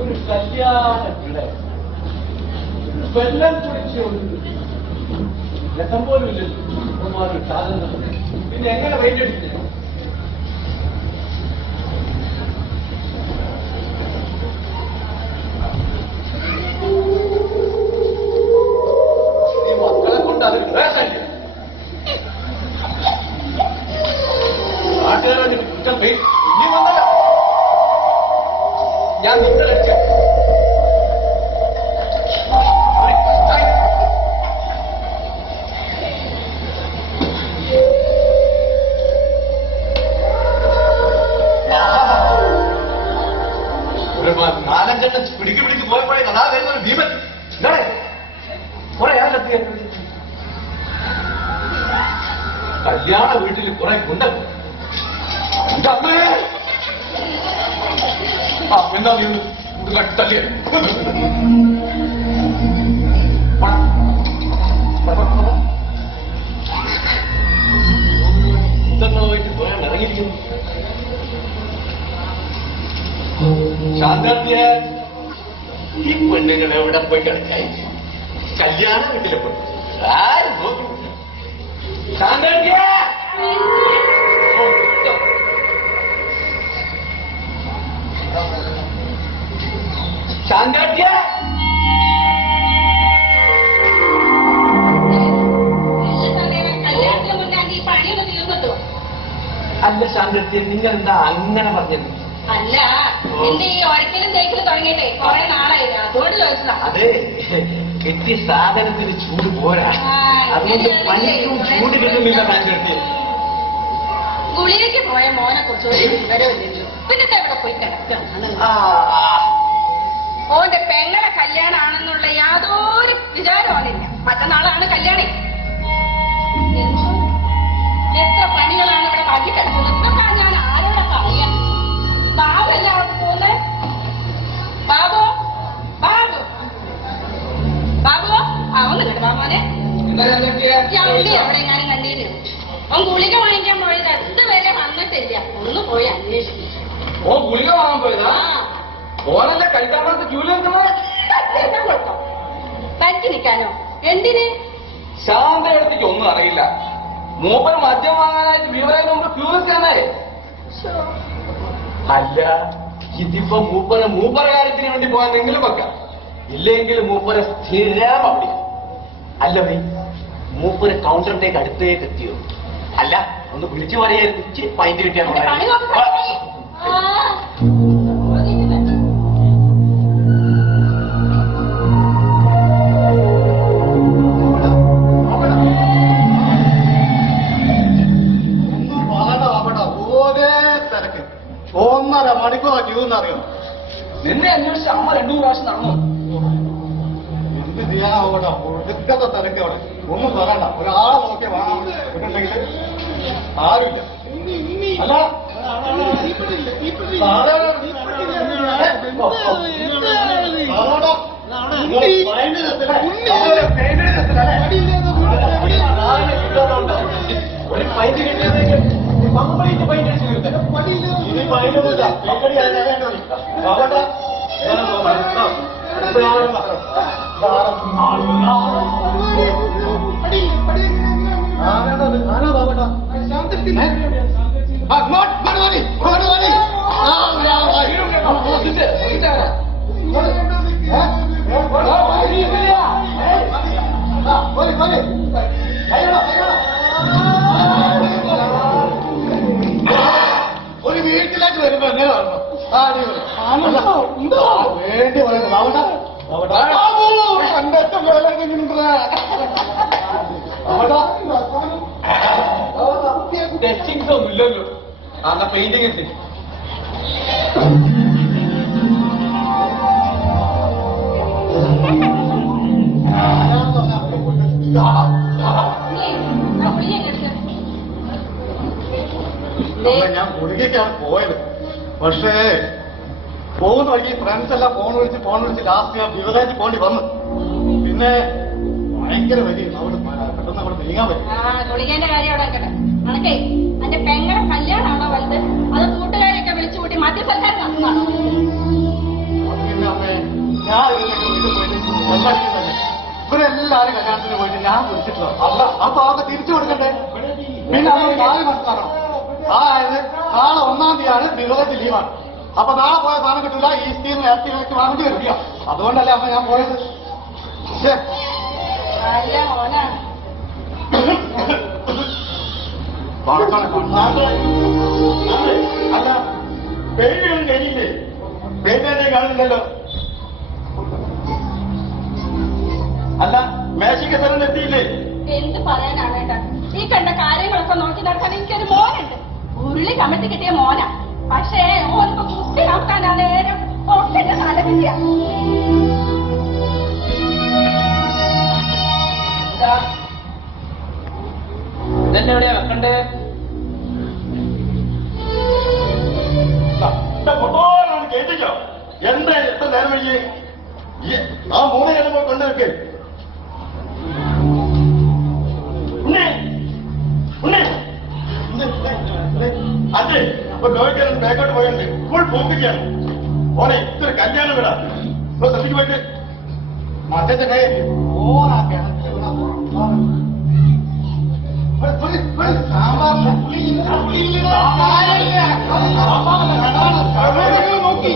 ഒരു കല്യാണ പിള്ളേ വെള്ളം കുടിച്ച് രസം പോലും ഇല്ലല്ലോ സാധനം. പിന്നെ എങ്ങനെ വെയിറ്റ് അടിച്ചില്ല? മക്കളെ കൊണ്ട് അവർ ഡ്രസ്സല്ലേ നാട്ടുകാരെ കുറ്റം ഇനി വന്നല്ല. ഞാൻ നിങ്ങളടിച്ച നാലഞ്ചെണ്ണം പിടിക്ക് പോയപ്പോഴേ അതാ വരുന്നൊരു ഭീമൻ കുറെ ആളെത്തിയ കല്യാണ വീട്ടിൽ കുറെ കുണ്ട എന്താ തല്ലിയ പോയിട്ട് കുറെ ഇറങ്ങിയിരിക്കുന്നു. ശാന്താത്തിയ ഈ പെണ്ണുങ്ങൾ എവിടെ പോയി കിടക്കായി? കല്യാണ വീട്ടിലെ പോയി ആരും നോക്കി. ശാന്താത്തിയ ശാന്താത്തിയ അല്ല ശാന്താത്തിയ നിങ്ങൾ എന്താ അങ്ങനെ പറഞ്ഞത്? അല്ല എന്റെ ഈ ഒരക്കലും തേക്കലും തുടങ്ങിയിട്ടേ കുറെ നാളായി അതുകൊണ്ട് ചോദിച്ചതാ. അതെ കെട്ടിയ സാധനത്തിന് ചൂട് പോരാ, അതുകൊണ്ട് പനിക്കും ചൂട് കിട്ടുന്നില്ല. ശാന്താത്തിയ ഗുളികയ്ക്ക് പോയ മോനെ കുറിച്ച് വിവരമില്ലല്ലോ. പിന്നെ എവിടെ പോയി കിടക്കാണ്? ഓന്റെ പെങ്ങളെ കല്യാണാണെന്നുള്ള യാതൊരു വിചാരമാണില്ല. മറ്റന്നാളാണ് കല്യാണേ. എത്ര പണികളാണ് ഇവിടെ ബാക്കി കിടക്കുന്നത്. ഇതൊക്കെ ഞാൻ ആരോടെ പറയാം? ബാബല്ലേ അവിടെ പോകുന്നത്? ബാബു ബാബു ബാബു ഒന്നുണ്ട് ബാബുനെ എവിടെ ഞാനും കണ്ടീന്. അവൻ ഗുളിക വാങ്ങിക്കാൻ പോയത് ഇതുവരെ വന്നിട്ടില്ല. ഒന്ന് പോയി അന്വേഷിക്കും. ഓ ഗുളിക വാങ്ങാൻ പോയതാ? ഓനല്ലേ കഴിക്കാത്ത ജൂലി തനിക്ക് നിൽക്കാനോ? എന്തിന്? ശാന്തടുത്തേക്ക് ഒന്നും അറിയില്ല. മൂപ്പര് മദ്യം വാങ്ങാനായിട്ട് വീവരായി മുമ്പ് ക്യൂറിക്കാനേ. അല്ല ഇതിപ്പോ മൂപ്പര കാര്യത്തിന് വേണ്ടി പോകാനെങ്കിലും വെക്കാം, ഇല്ലെങ്കിൽ മൂപ്പര സ്ഥിരം അവിടെ. അല്ല ഭൈ മൂപ്പര കൗണ്ടറിന്റേക്ക് അടുത്തേക്ക് എത്തിയോ? അല്ല ഒന്ന് വിളിച്ചു പറയാൻ പൈന്റ് കിട്ടിയാൽ ഒന്നര മണിക്കൂറാ ക്യൂ എന്നറിയോ? നിന്നെ അന്വേഷിച്ച് അമ്മ 2 പ്രാവശ്യം നടന്നു. എന്ത് ചെയ്യാനാവട്ടെ, ഒടുക്കത്തെ തിരക്ക് അവിടെ. ഒന്നും പറയണ്ട, ഒരാളെ നോക്കിയ വേണമെന്നുണ്ടെങ്കിൽ ആരുമില്ല. അല്ല ഒരു പൈന്റ് കിട്ടിയതേക്ക് കംപ്ലീറ്റ് പൈന്റ് അടിച്ചു തീർത്തേ. ഇനി പൈൻ്റൊന്നുമില്ല. ഒരു വീട്ടിലേക്ക് വരുമ്പോ എന്നെ കാണണം. വേണ്ടി ടെസ്റ്റിംഗ്സ് ഒന്നും ഇല്ലല്ലോ. അന്ന പെയിന്റിംഗ് എത്തി. ഞാൻ ഗുളികയ്ക്കാണ് പോയത്. പക്ഷേ പോകുന്ന വഴിക്ക് ഫ്രണ്ട്സ് എല്ലാം ഫോൺ വിളിച്ച് ലാസ്റ്റ് ഞാൻ ബിവറേജ് പോണ്ടി വന്നു. പിന്നെ ഭയങ്കര വലിയ അവിടെ പെട്ടെന്ന് അവിടെ നീങ്ങാൻ പറ്റും. ഗുളികേന്റെ കാര്യം അവിടെ കേട്ടെ. അനക്കേ എന്റെ പെങ്ങളെ കല്യാണമാണോ വലുത്? അത് കൂട്ടുകാരെയൊക്കെ വിളിച്ചു കൂട്ടി മദ്യസൽക്കാരം നടത്തുന്നതാണോ? പിന്നെ പിടിച്ചിട്ടുള്ളത്. അല്ല അപ്പൊ അവർക്ക് തിരിച്ചു കൊടുക്കണ്ടേ? പിന്നെ അവർക്ക് കാര്യം മനസ്സിലാക്കണം. അതായത് നാളെ 1-ാം തീയതിയാണ് ബിവറേജ് ലീവാണ്. അപ്പൊ നാളെ പോയ സാധനം കിട്ടില്ല. ഈ സ്കീമിന് ഇറക്കി വാങ്ങേണ്ടി വരിക. അതുകൊണ്ടല്ലേ അപ്പൊ ഞാൻ പോയത്. അല്ല പെയിന്റുകളും കഴിഞ്ഞില്ലേ? പെയിന്റിനെ കാണുന്നുണ്ടല്ലോ. അല്ല മേശയ്ക്ക് സ്ഥലം എത്തിയില്ലേ? എന്ത് പറയാനാണ് ഏട്ടാ? ഈ കണ്ട കാര്യങ്ങളൊക്കെ നോക്കി നടക്കാൻ എനിക്കൊരു മോനുണ്ട്. ഉരുളി കമത്തി കിട്ടിയ മോനാ. പക്ഷേ ഓനിപ്പോ കുത്തി നോക്കാനാ നേരം ഒക്കെ തല കിട്ടിയ. ഇതന്നെ എവിടെയാ വെക്കണ്ടേ? കേട്ടിച്ചോ? എന്താ എത്ര നേരം വയ്യേ? ആ 3 നേരം പോയി കൊണ്ടുവെക്കേ. അതെ ഇപ്പൊ ഗോവിക്കാൻ ബാക്കോട്ട് പോയുണ്ട്. ഫുൾ പോക്കിക്കാണ്. ഓനെ ഇത്ര കല്യാണം വിടാ. ഇപ്പൊ ശ്രദ്ധിക്ക് പോയിട്ട് മറ്റേ ഓണാക്കാണ് നോക്കി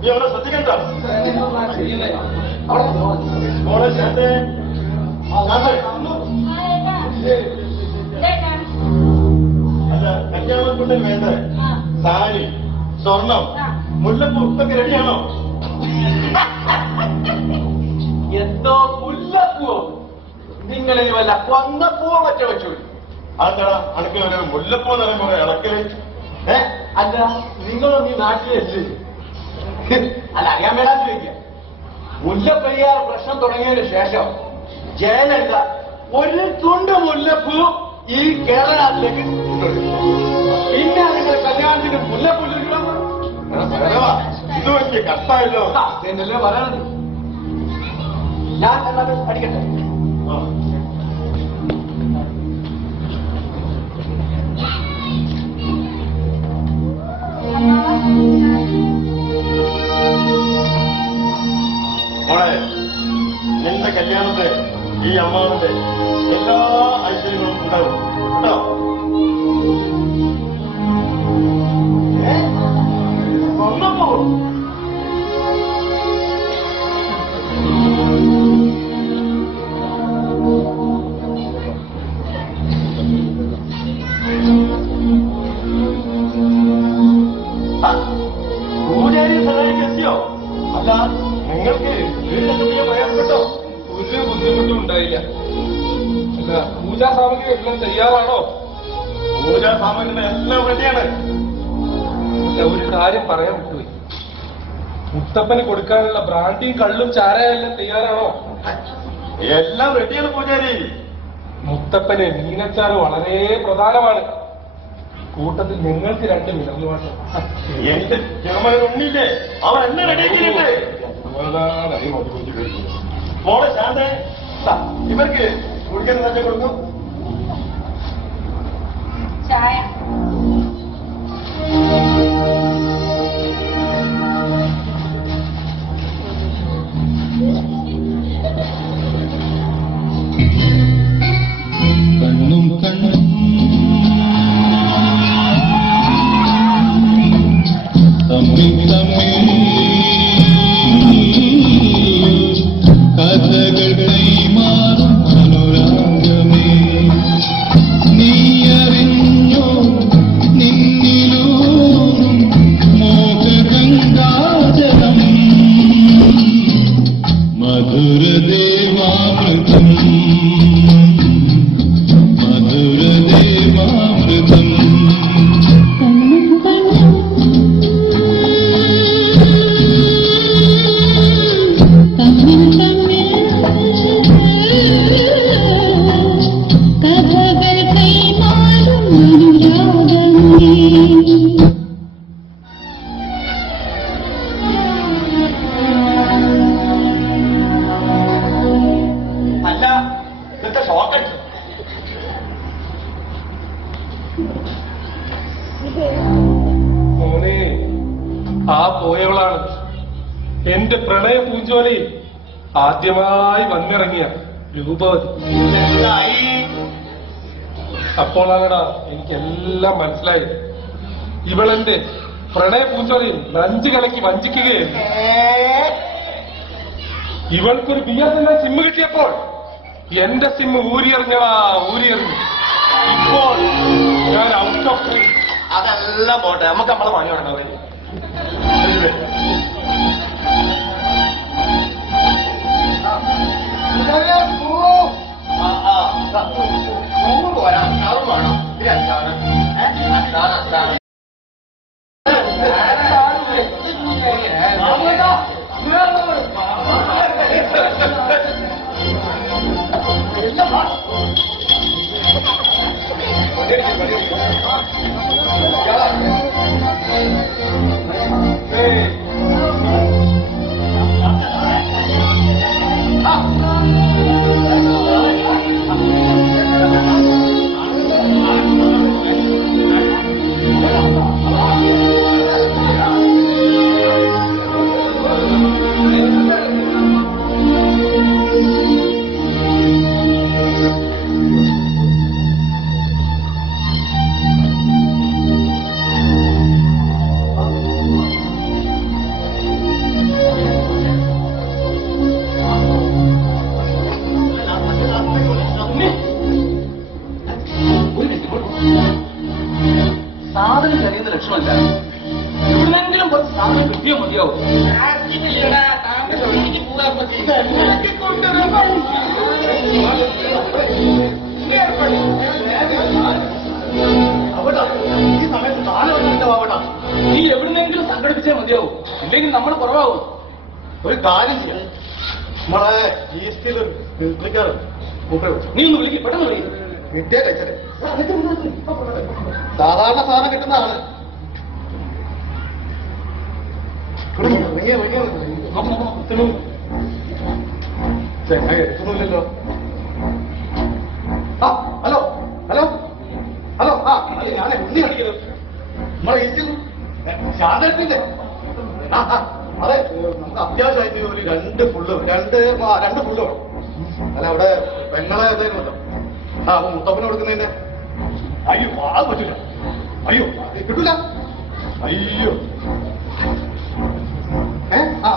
നീ അവനെ ശ്രദ്ധിക്കണ്ട. മോളെ ചേട്ടേ അല്ല കല്യാണം കൊണ്ട് വേണ്ടേ? സാരി, സ്വർണം, മുല്ലപ്പൂ ഇതൊക്കെ റെഡിയാണോ? എന്തോ മുല്ലപ്പൂവോ? നിങ്ങളെ വല്ല കൊന്നപ്പൂവോ മറ്റോ വെച്ചു? അതെന്താ അനക്ക് ഒരു മുല്ലപ്പൂ എന്ന് പറയുമ്പോ ഇളക്കല്? അല്ല നിങ്ങളൊന്നും ഈ നാട്ടിലല്ലേ? അല്ല അറിയാൻ വേണ്ടാന്ന് ചോദിക്കുക. മുല്ലപ്പെരിയാർ പ്രശ്നം തുടങ്ങിയതിനു ശേഷം ജയലളിത ഒരു തുണ്ട് മുല്ലപ്പൂ ഈ കേരളത്തിലേക്ക് പിന്നെ നിങ്ങൾ കല്യാണത്തിന് മുല്ലപ്പൂ ഇത് വലിയ കഷ്ടമായല്ലോ. എന്നല്ലേ പറയണത്. ഞാൻ എല്ലാവരും പഠിക്കട്ടെ. മോളെ നിന്റെ കല്യാണത്തെ ഈ അമ്മാവന്റെ എല്ലാ ഐശ്വര്യങ്ങളും ഉണ്ടാവും കേട്ടോ. സ്വർണ്ണപ്പൂ പൂജാരി സഹായിക്കെത്തിയോ? അല്ല നിങ്ങൾക്ക് വീട്ടിലെന്തെങ്കിലും പ്രയാസപ്പെട്ടോ? ഒരു ബുദ്ധിമുട്ടും ഉണ്ടായില്ല. അല്ല പൂജാ സാമഗ്രി എല്ലാം തയ്യാറാണോ? പൂജാ സാമഗ്രികൾ എല്ലാം റെഡിയാണ്. അല്ല ഒരു കാര്യം പറയാൻ വിട്ടുപോയി. മുത്തപ്പന് കൊടുക്കാനുള്ള ബ്രാൻഡിയും കള്ളും ചാരയെല്ലാം തയ്യാറാണോ? എല്ലാം റെഡിയാണ് പൂജാരി. മുത്തപ്പന് മീനച്ചാറ് വളരെ പ്രധാനമാണ്. കൂട്ടത്തിൽ നിങ്ങൾക്ക് 2 മിനറൽ വാട്ടർ. എന്റെ ചെറുമകൻ ഉണ്ണിയില്ലേ, അവൻ എന്നെ റെഡിയാക്കിയില്ലേ? മോളെ ശാന്തേ ഇവർക്ക് കുടിക്കാൻ തന്നെ കൊടുക്കും. ചായ കണ്ണും കണ്ണും തമ്മിൽ തമ്മിൽ കഥകൾ കൈമാറും അനുരാഗമേ നീയറിഞ്ഞോ നിന്നിലൂറും മോഹഗംഗാജലം മധുരദേവാമൃതം മധുരദേവാമൃതം അല്ല ഇന്നത്തെ ഷോക്കറ്റ് മോനെ ആ പോയവളാണ് എന്റെ പ്രണയ പൂഞ്ചോലയിൽ ആദ്യമായി വന്നിറങ്ങിയ രൂപവതി. അപ്പോഴാണടാ എനിക്കെല്ലാം മനസ്സിലായത്. ഇവളെന്റെ പ്രണയ പൂഞ്ചോലയിൽ നഞ്ചു കലക്കി വഞ്ചിക്കുകയായിരുന്നു. ഇവൾക്കൊരു BSNL സിമ്മ് കിട്ടിയപ്പോൾ എന്റെ സിമ്മ് ഊരിയെറിഞ്ഞടാ, ഊരിയെറിഞ്ഞു. ഇപ്പോൾ ഞാൻ ഔട്ട് ഓഫ് ടൈം. അതെല്ലാം പോട്ടെ, നമുക്ക് നമ്മളെ പണി തുടങ്ങാൻ വേണ്ടി പോരാ. കളർ വേണം, ഇത് അച്ചാണ്. സാധനം കഴിയുന്ന ലക്ഷണമല്ല. എവിടെന്നെങ്കിലും കുറച്ച് സാധനം കിട്ടിയോ മതിയാവും. ഈ സമയത്ത് സാധനം നീ എവിടുന്നെങ്കിലും സംഘടിപ്പിച്ചാൽ മതിയാവും, ഇല്ലെങ്കിൽ നമ്മൾ കുറവാകും. ഒരു കാര്യം ചെയ്യാം, നമ്മളെ ഈസ്റ്റിൽ നീ ഒന്ന് വിളിക്കും, പെട്ടെന്ന് വിളിക്കും. കിട്ടിയ കഴിച്ചത് സാധാരണ സാധനം കിട്ടുന്നതാണ്. എടുക്കുന്നില്ലല്ലോ. ആ ഹലോ ഹലോ ഹലോ. ആ ഞാനേ ഉണ്ണി കളിക്കുന്നത് നമ്മളെ ഈസ്റ്റിൽ ശാന്തത്തിന്റെ. അതെ, നമുക്ക് അത്യാവശ്യമായിട്ട് ഒരു രണ്ട് ഫുള്ള് വേണം. അല്ല അവിടെ പെങ്ങളെ ഏതായിരുന്നല്ലോ. ആ അപ്പൊ മുത്തപ്പന് കൊടുക്കുന്നതിന്റെ. അയ്യോ അത് പറ്റില്ല. അയ്യോ കിട്ടൂല. അയ്യോ ആ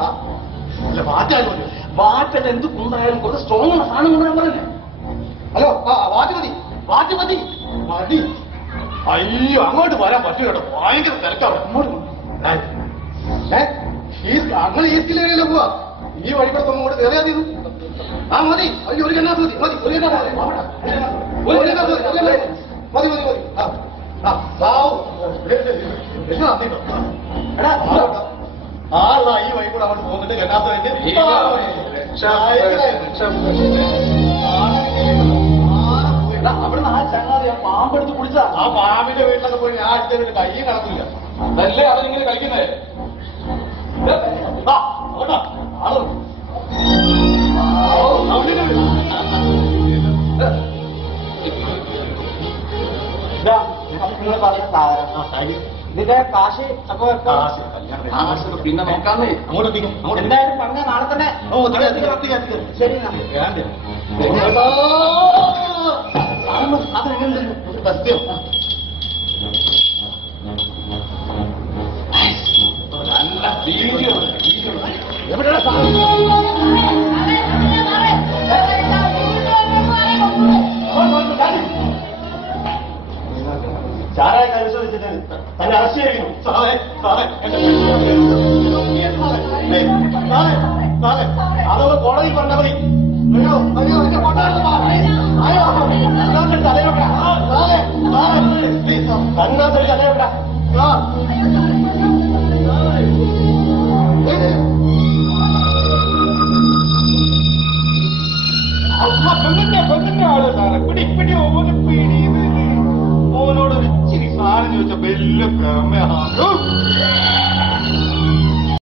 അല്ല വാറ്റായാലും മതി. വാറ്റല്ല എന്ത് കൊണ്ടായാലും കുറച്ച് സ്ട്രോങ് ഉള്ള സാധനം കൊണ്ടുവരാൻ പറഞ്ഞേ. ഹലോ ആ വാറ്റ് മതി. അയ്യോ അങ്ങോട്ട് വരാൻ പറ്റൂല കേട്ടോ, ഭയങ്കര തിരക്കാണ്. അങ്ങോട്ട് അങ്ങനെ ഈസ്റ്റിലേക്കല്ലേ പോവാ. ഈ വഴിക്കൊക്കെ അങ്ങോട്ട് കയറിയാ ചെയ്തു. ആ മതി. അയ്യോ ഒരു കന്നാസ് മതി. ഒരു കന്നാസ് മതി. ആളാ ഈ വഴി കൂടെ അങ്ങോട്ട് പോകുന്നുണ്ട്. കന്നാസ് അവിടുന്ന് ആ ചങ്ങാതി ആ പാമ്പെടുത്ത് കുടിച്ചാ. ആ പാമ്പിന്റെ വീട്ടിലൊക്കെ പോയി ഞാൻ അടുത്ത വീട്ടിൽ കയ്യും കണക്കില്ല. അതല്ലേ അവരിങ്ങനെ കളിക്കുന്നേ. ആള് ഇതിന്റെ കാശ് അപ്പൊ പിന്നെ നോക്കാന്നേ. അങ്ങോട്ട് എന്തായാലും പറഞ്ഞ നാളെ തന്നെ. ശരി സത്യം നല്ല വീഡിയോ. എവിടെയാണ് ചാരായ കൈവശം വെച്ചിട്ട് തന്നെ അറസ്റ്റ് ചെയ്യുന്നു. സാറേ അതൊക്കെ കോടതി പറഞ്ഞ മതി. എന്റെ തലയോട്ട കന്നാസൊരു തലയോട്ട. പെണ്ണിന്റെ ആള് സാറേ പിടി ഓന് പിടി. ഓനോട് ഇച്ചിരി സാധനം ചോദിച്ച വലിയ പ്രമേയാണ്.